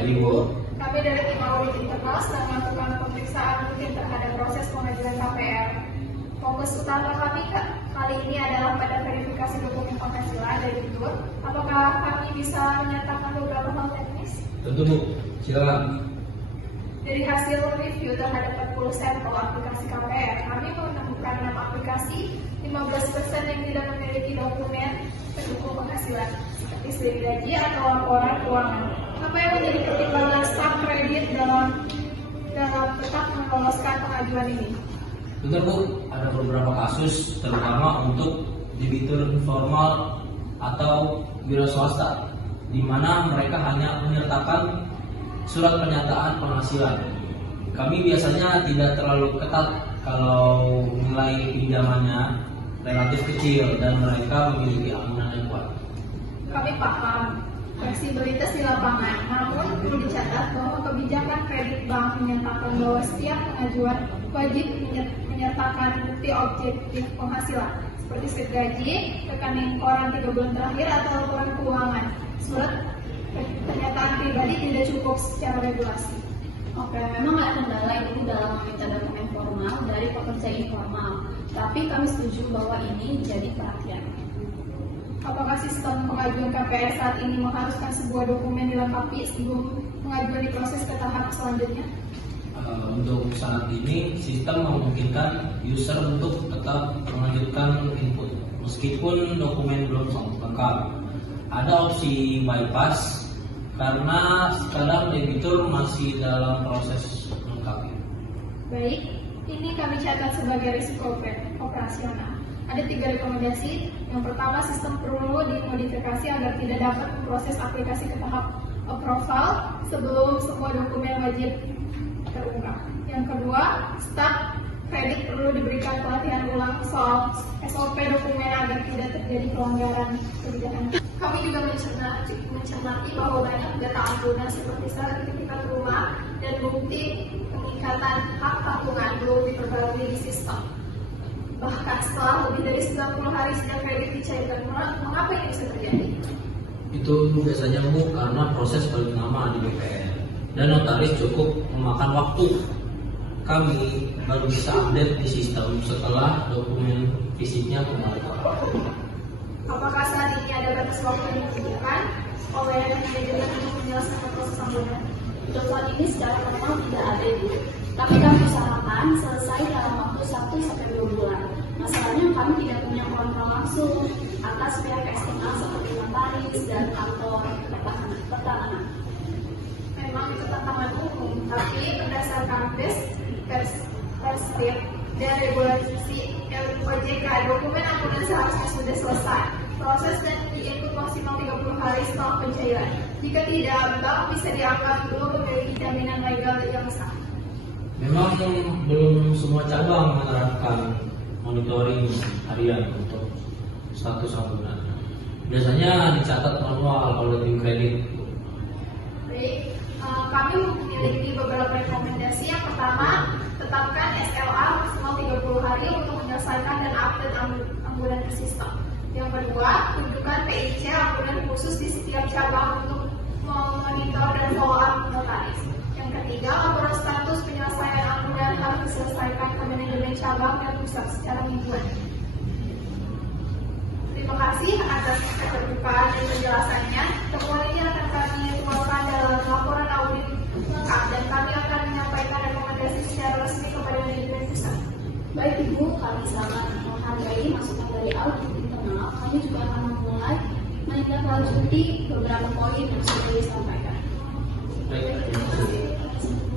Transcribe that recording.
Baik Ibu. Kami dari tim audit internal sedang melakukan pemeriksaan rutin terhadap proses pengajuan KPR. Fokus utama kami kali ini adalah pada verifikasi dokumen penghasilan debitur. Apakah kami bisa menyatakan beberapa hal teknis? Tentu Bu, silakan. Dari hasil review terhadap 40 sampel aplikasi KPR, kami menemukan 6 aplikasi, 15% yang tidak memiliki dokumen pendukung penghasilan, seperti slip gaji atau laporan keuangan. Apa yang menjadi pertimbangan staff kredit dalam tetap meloloskan pengajuan ini? Betul Bu, ada beberapa kasus terutama untuk debitur informal atau wira swasta, di mana mereka hanya menyertakan surat pernyataan penghasilan. Kami biasanya tidak terlalu ketat kalau nilai pinjamannya relatif kecil dan mereka memiliki amanah yang kuat. Kami paham fleksibilitas di lapangan, namun perlu dicatat bahwa kebijakan kredit bank menyatakan bahwa setiap pengajuan wajib menyertakan bukti objektif penghasilan seperti slip gaji, rekening koran 3 bulan terakhir atau laporan keuangan. Surat pernyataan pribadi tidak cukup secara regulasi. Oke, memang ada kendala itu dalam meminta dokumen formal dari pekerja informal, tapi kami setuju bahwa ini jadi perhatian. Apakah sistem pengajuan KPR saat ini mengharuskan sebuah dokumen dilengkapi sebelum pengajuan diproses ke tahap selanjutnya? Untuk saat ini, sistem memungkinkan user untuk tetap melanjutkan input meskipun dokumen belum lengkap. Ada opsi bypass karena kadang debitur masih dalam proses melengkapi. Baik, ini kami catat sebagai risiko operasional. Ada 3 rekomendasi. Yang pertama, sistem perlu dimodifikasi agar tidak dapat memproses aplikasi ke tahap approval sebelum semua dokumen wajib terunggah. Yang kedua, staf kredit perlu diberikan pelatihan ulang soal SOP dokumen agar tidak terjadi pelanggaran kebijakan. Kami juga mencermati bahwa banyak data ampunan seperti sertifikat rumah dan bukti pengikatan hak tanggungan belum diperbarui di sistem. Bahkan setelah lebih dari 90 hari sejak kredit dicairkan, mengapa ini bisa terjadi? Itu biasanya Bu karena proses paling lama di BPR dan notaris cukup memakan waktu. Kami baru bisa update di sistem setelah dokumen fisiknya kembali. Apakah saat ini ada batas waktu yang dibutuhkan oleh manajemen untuk menyelesaikan proses ampunan? Untuk saat ini secara formal tidak ada itu, tapi kami usahakan selesai dalam waktu 1-2 bulan. Masalahnya kami tidak punya kontrol langsung atas pihak eksternal seperti notaris dan kantor pertanahan. Memang itu tantangan umum, tapi berdasarkan perspektif dan regulasi OJK, dokumen ampunan seharusnya sudah selesai. Proses dan diinput maksimal 30 hari setelah pencairan. Jika tidak, bank bisa dianggap belum memiliki jaminan legal yang sah. Memang belum semua cabang menerapkan monitoring harian untuk status ampunan. Biasanya dicatat manual oleh tim kredit. Baik, kami memiliki beberapa rekomendasi. Yang pertama, tetapkan SLA maksimal 30 hari untuk menyelesaikan dan update ampunan ke sistem. Yang kedua, tunjukkan PIC ampunan khusus di setiap cabang untuk memonitor dan follow up notaris. Yang ketiga, laporan status penyelesaian ampunan harus diselesaikan ke manajemen cabang dan pusat secara mingguan. Terima kasih atas keterbukaan dan penjelasannya. Temuan ini akan kami tuangkan dalam laporan audit lengkap dan kami akan menyampaikan rekomendasi secara resmi kepada manajemen pusat. Baik Ibu, kami sangat menghargai masukan dari audit internal. Kami juga akan memulai menindaklanjuti beberapa poin yang sudah disampaikan. Baik, terima kasih.